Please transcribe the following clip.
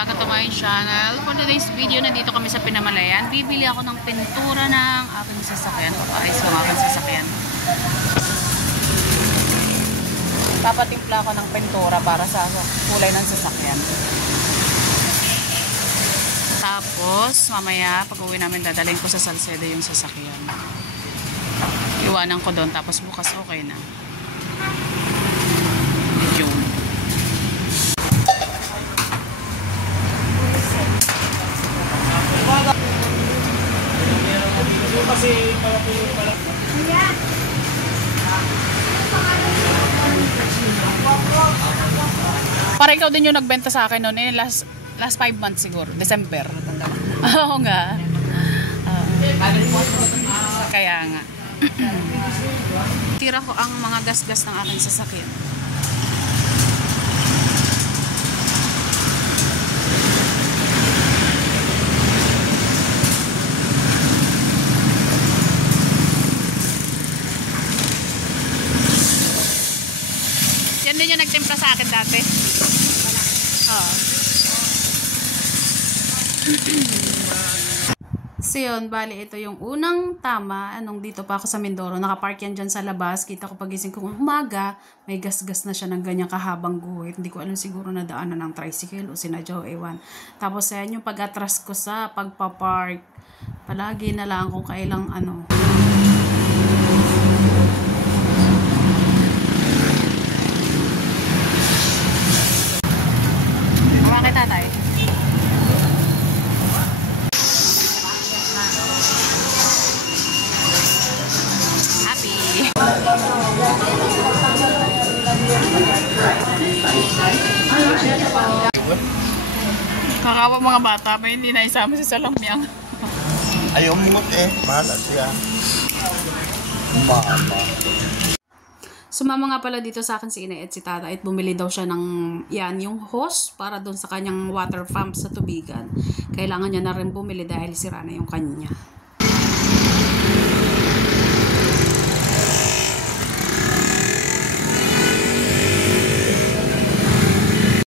bago to my channel. For today's video, nandito kami sa Pinamalayan. Bibili ako ng pintura ng aking sasakyan. Papaayos ko ang aking sasakyan. Papatimpla ako ng pintura para sa kulay ng sasakyan. Tapos, mamaya, pag uwi namin, dadalhin ko sa Salcedo yung sasakyan. Iwanan ko doon, tapos bukas okay na. Yun. Para ikaw din yung nagbenta sa akin noon eh, last 5 months siguro, December. Oo nga. Kaya nga. Tira ko ang mga gas-gas ng aking sasakyan. Yan din yung nagtimpla sa akin dati. Oo. So yun, bali ito yung unang tama. Anong dito pa ako sa Mindoro. Nakapark yan dyan sa labas. Kita ko pagising ko umaga, may gas-gas na siya ng ganyang kahabang guhit. Hindi ko alam, siguro na daanan ng tricycle o sinadyo, ewan. Tapos yan yung pag-atras ko sa pagpapark. Palagi na lang kung kailang ano. Bakit tatay? Happy. Kakawa mga bata pa, hindi na isama si Salamyang. Ayaw mungot eh. Mahala siya. Mama. Sumama nga pala dito sa akin si Ina at si Tata at bumili daw siya ng yan, yung hose para doon sa kanyang water pump sa tubigan. Kailangan niya na rin bumili dahil sira na yung kanya.